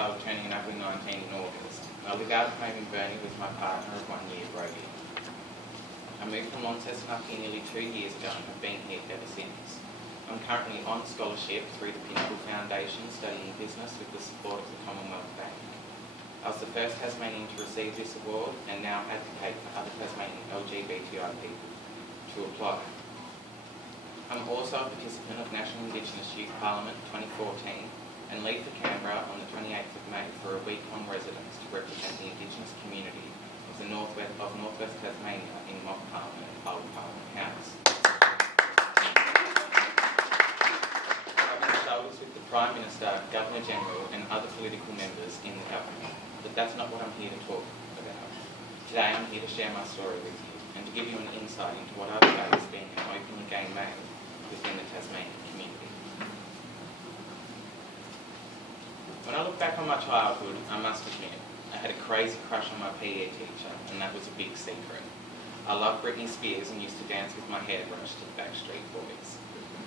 I was turning an ugly 19 in August. I live out of home in Burnie with my partner of 1 year, Brody. I moved from Launceston up here nearly 2 years ago and have been here ever since. I'm currently on scholarship through the Pinnacle Foundation studying business with the support of the Commonwealth Bank. I was the first Tasmanian to receive this award and now advocate for other Tasmanian LGBTI people to apply. I'm also a participant of National Indigenous Youth Parliament 2014 and leave for Canberra on the 28th of May for a week-long residence to represent the Indigenous community of the Northwest Tasmania in Mock Parliament and Old Parliament House. Rubbing shoulders with the Prime Minister, Governor-General and other political members in the government, but that's not what I'm here to talk about. Today I'm here to share my story with you and to give you an insight into what I would say as being an openly gay male within the Tasmanian community. When I look back on my childhood, I must admit, I had a crazy crush on my PE teacher, and that was a big secret. I loved Britney Spears and used to dance with my hairbrush to the Backstreet Boys.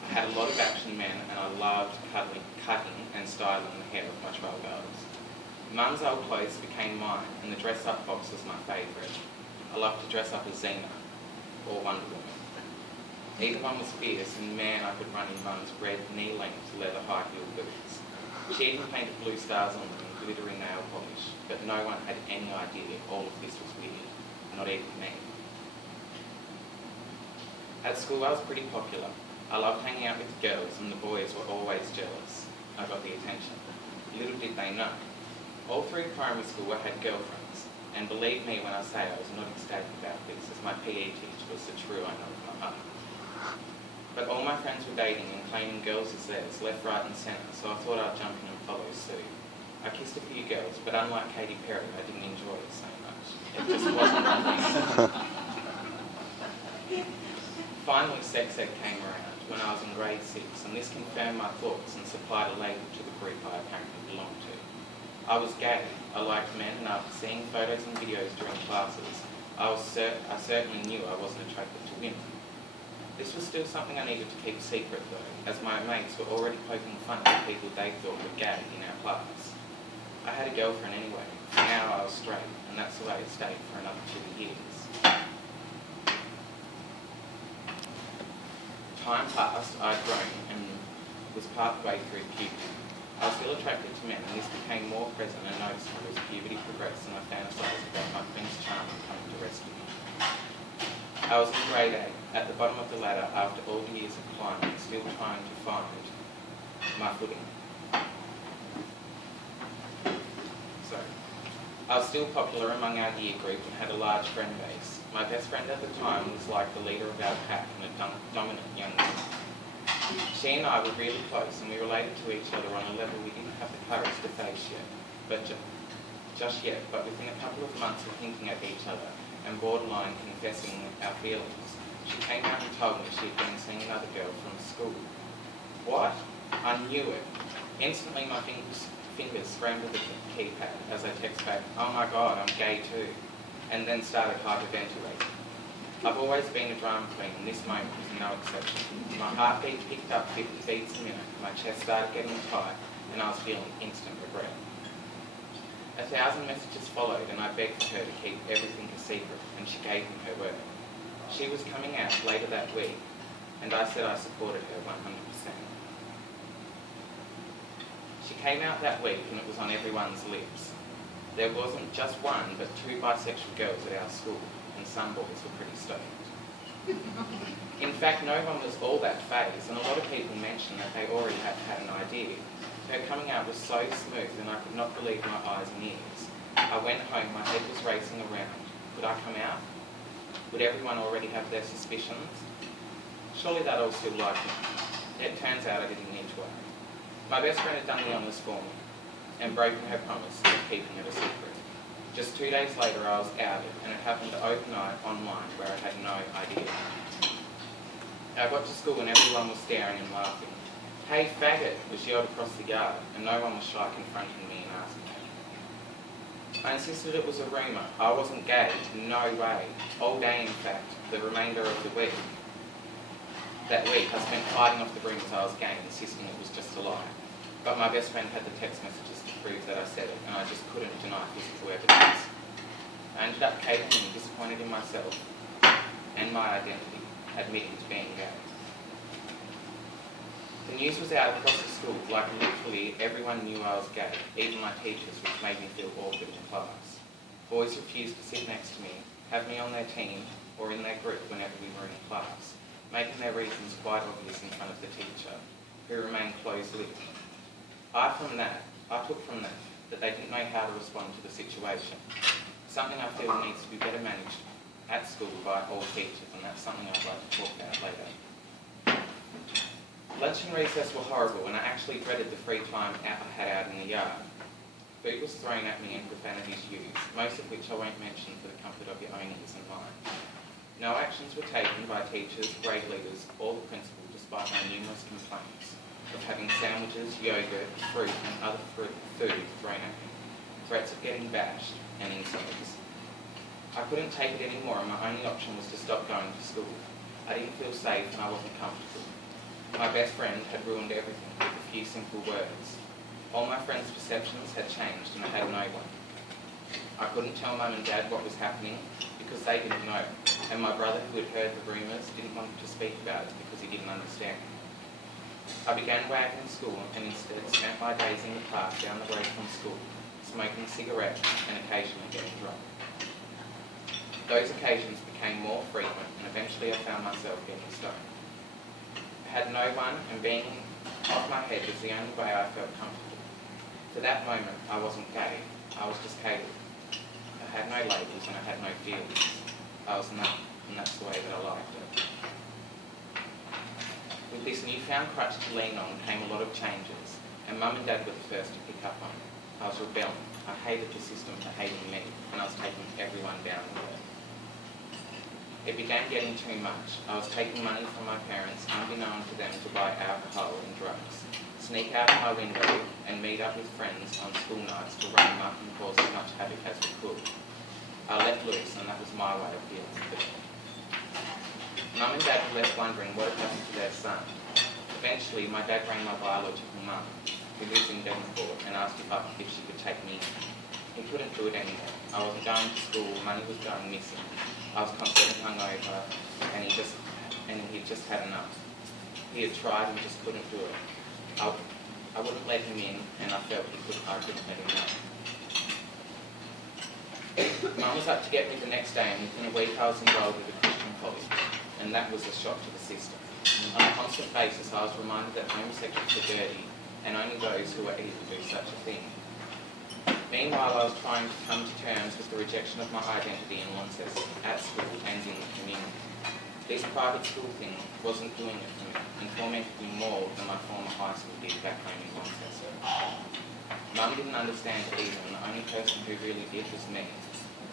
I had a lot of action men, and I loved cutting and styling the hair of my trial girls. Mum's old clothes became mine, and the dress-up box was my favourite. I loved to dress up as Xena or Wonder Woman. Either one was fierce, and man, I could run in Mum's red knee-length leather high-heel boots. She even painted blue stars on them and glittery nail polish, but no one had any idea all of this was weird, not even me. At school I was pretty popular. I loved hanging out with the girls and the boys were always jealous. I got the attention. Little did they know. All through primary school I had girlfriends, and believe me when I say I was not ecstatic about this, as my PE teacher was the true owner of my heart. But all my friends were dating and claiming girls as theirs, left, right and centre, so I thought I'd jump in and follow suit. I kissed a few girls, but unlike Katy Perry, I didn't enjoy it so much. It just wasn't my thing. Finally, sex ed came around when I was in grade 6, and this confirmed my thoughts and supplied a label to the group I apparently belonged to. I was gay, I liked men, and after seeing photos and videos during classes, I certainly knew I wasn't attracted to women. This was still something I needed to keep secret though, as my mates were already poking fun at the people they thought were gay in our class. I had a girlfriend anyway, and now I was straight, and that's the way it stayed for another 2 years. Time passed, I'd grown, and was partway through puberty. I was still attracted to men, and this became more present and noticeable as puberty progressed and I fantasised about my Prince Charming coming to rescue me. I was in grade 8, at the bottom of the ladder after all the years of climbing, still trying to find my footing. I was still popular among our year group and had a large friend base. My best friend at the time was like the leader of our pack and a dominant young woman. She and I were really close and we related to each other on a level we didn't have the courage to face yet, but within a couple of months of thinking of each other and borderline confessing our feelings, she came out and told me she had been seeing another girl from school. What? I knew it. Instantly my fingers scrambled the keypad as I text back, "Oh my god, I'm gay too," and then started hyperventilating. I've always been a drama queen and this moment was no exception. My heartbeat picked up 50 beats a minute, my chest started getting tight and I was feeling instant regret. 1,000 messages followed and I begged for her to keep everything a secret and she gave me her word. She was coming out later that week and I said I supported her 100%. She came out that week and it was on everyone's lips. There wasn't just one but 2 bisexual girls at our school and some boys were pretty stoked. In fact, no one was all that phased and a lot of people mentioned that they already had an idea. Her coming out was so smooth and I could not believe my eyes and ears. I went home, my head was racing around. Could I come out? Would everyone already have their suspicions? Surely they'd all still like me. It turns out I didn't need to worry. My best friend had done the honours for me and broken her promise of keeping it a secret. Just 2 days later I was outed and it happened to open night online where I had no idea. I got to school and everyone was staring and laughing. "Hey faggot," was yelled across the yard and no one was shy confronting me and asking me. I insisted it was a rumour. I wasn't gay, no way. All day in fact, the remainder of the week. That week I spent fighting off the rumours I was gay, insisting it was just a lie. But my best friend had the text messages to prove that I said it, and I just couldn't deny physical evidence. I ended up caving in, disappointed in myself and my identity, admitting to being gay. The news was out across the school, like literally everyone knew I was gay, even my teachers, which made me feel awkward in class. Boys refused to sit next to me, have me on their team or in their group whenever we were in class, making their reasons quite obvious in front of the teacher, who remained closed-lipped. I took from that they didn't know how to respond to the situation, something I feel needs to be better managed at school by all teachers, and that's something I'd like to talk about later. Lunch and recess were horrible, and I actually dreaded the free time I had out in the yard. Food was thrown at me and profanities used, most of which I won't mention for the comfort of your own ears and mine. No actions were taken by teachers, grade leaders, or the principal, despite my numerous complaints of having sandwiches, yogurt, fruit and other food thrown at me, threats of getting bashed, and insults. I couldn't take it anymore, and my only option was to stop going to school. I didn't feel safe and I wasn't comfortable. My best friend had ruined everything with a few simple words. All my friends' perceptions had changed and I had no one. I couldn't tell Mum and Dad what was happening because they didn't know, and my brother, who had heard the rumours, didn't want to speak about it because he didn't understand. I began wagging in school and instead spent my days in the park down the road from school, smoking cigarettes and occasionally getting drunk. Those occasions became more frequent and eventually I found myself getting stoned. I had no one, and being off my head was the only way I felt comfortable. For that moment I wasn't gay, I was just Caleb. I had no labels and I had no feelings. I was numb, and that's the way that I liked it. With this newfound crutch to lean on came a lot of changes, and Mum and Dad were the first to pick up on it. I was rebelling. I hated the system for hating me, and I was taking everyone down with it. It began getting too much. I was taking money from my parents, unbeknown to them, to buy alcohol and drugs, sneak out of my window and meet up with friends on school nights to run amok and cause as much havoc as we could. I let loose, and that was my way of dealing with it. Mum and Dad were left wondering what had happened to their son. Eventually, my dad rang my biological mum, who lives in Devonport, and asked if she could take me in. He couldn't do it anymore. I wasn't going to school, money was going missing. I was constantly hungover, and he'd just had enough. He had tried and just couldn't do it. I wouldn't let him in, and I felt I couldn't let him know. Mum was up to get me the next day, and within a week I was enrolled with a Christian college, and that was a shock to the system. On a constant basis, I was reminded that homosexuals were dirty, and only those who were evil do such a thing. Meanwhile, I was trying to come to terms with the rejection of my identity in Launceston, at school and in the community. This private school thing wasn't doing it for me, and tormented me more than my former high school did back home in Launceston. Mum didn't understand it either, and the only person who really did was me.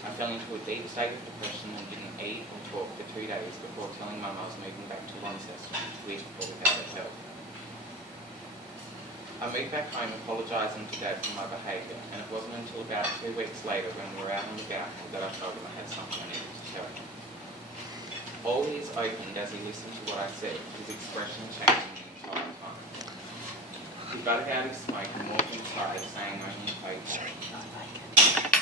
I fell into a deep state of depression and didn't eat or talk for 2 days before telling Mum I was moving back to Launceston, with or without her help. I moved back home apologising to Dad for my behaviour, and it wasn't until about 2 weeks later when we were out on the balcony that I told him I had something I needed to tell him. All ears opened as he listened to what I said, his expression changing the entire time. He butted out his smoke and walked inside, saying only okay.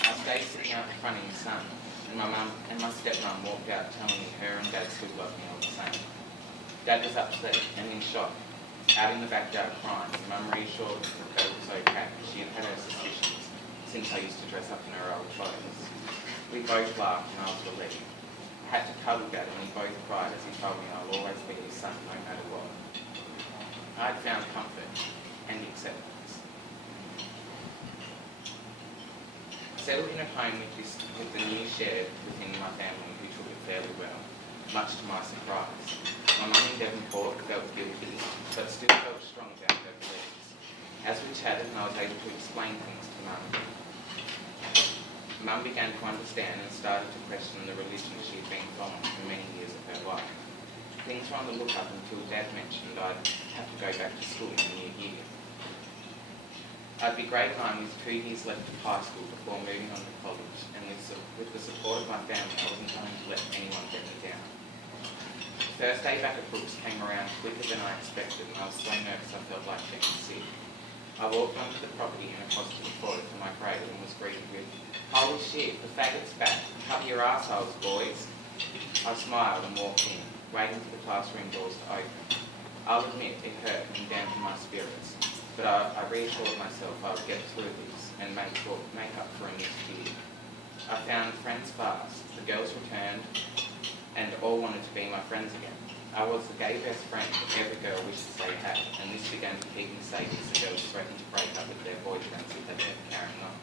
I stayed sitting out in front of his son, and my mum and my stepmom walked out telling me her and Dad still loved me all the same. Dad was upset and in shock, out in the backyard crying, and Mum reassured me that it was okay. She had her suspicions since I used to dress up in her old clothes. We both laughed and I was relieved. I had to cuddle Dad and we both cried as he told me I will always be his son no matter what. I had found comfort and acceptance. I settled in at home with the new shed within my family, who took it fairly well, much to my surprise. My mum in Devonport felt guilty, but still felt strong about her beliefs. As we chatted and I was able to explain things to Mum, Mum began to understand and started to question the religion she had been following for many years of her life. Things were on the look up until Dad mentioned I'd have to go back to school in the new year. I'd be grade 9 with 2 years left of high school before moving on to college, and with the support of my family, I wasn't going to let anyone get me down. The first day back at Brooks came around quicker than I expected, and I was so nervous I felt like getting sick. I walked onto the property and across to the toilet for my cradle and was greeted with, "Holy shit, the faggot's back. Cover your assholes, boys." I smiled and walked in, waiting for the classroom doors to open. I'll admit it hurt and dampened my spirits, but I reassured myself I would get through this and make up for a missed year. I found friends fast. The girls returned and all wanted to be my friends again. I was the gay best friend that every girl wishes they had, and this began to keep me safe as the girls threatened to break up with their boyfriends if they kept carrying on.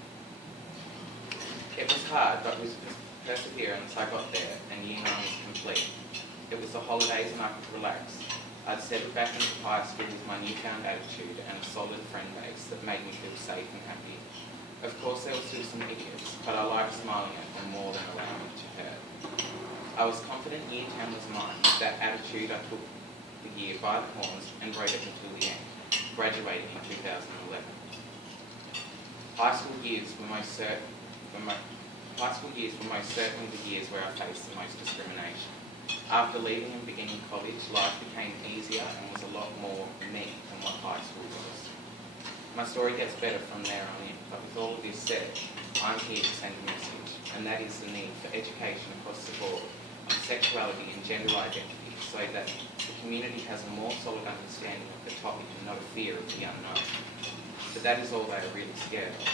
It was hard, but with perseverance I got there, and year 9 was complete. It was the holidays and I could relax. I'd settled back into high school with my newfound attitude and a solid friend base that made me feel safe and happy. Of course there were still some idiots, but I liked smiling at them more than allowing it to hurt. I was confident year 10 was mine. With that attitude, I took the year by the horns and rode it until the end, graduating in 2011. High school years were most certainly the years where I faced the most discrimination. After leaving and beginning college, life became easier and was a lot more me than what high school was. My story gets better from there on in, but with all of this said, I'm here to send a message, and that is the need for education across the board on sexuality and gender identity so that the community has a more solid understanding of the topic and not a fear of the unknown. But that is all they are really scared of.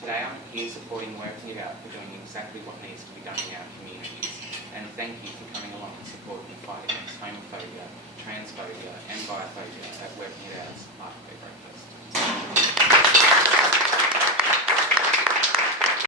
Today I'm here supporting Working It Out for doing exactly what needs to be done in our communities. And thank you for coming along and supporting the fight against homophobia, transphobia and biphobia at Working It Out's IDAHO breakfast.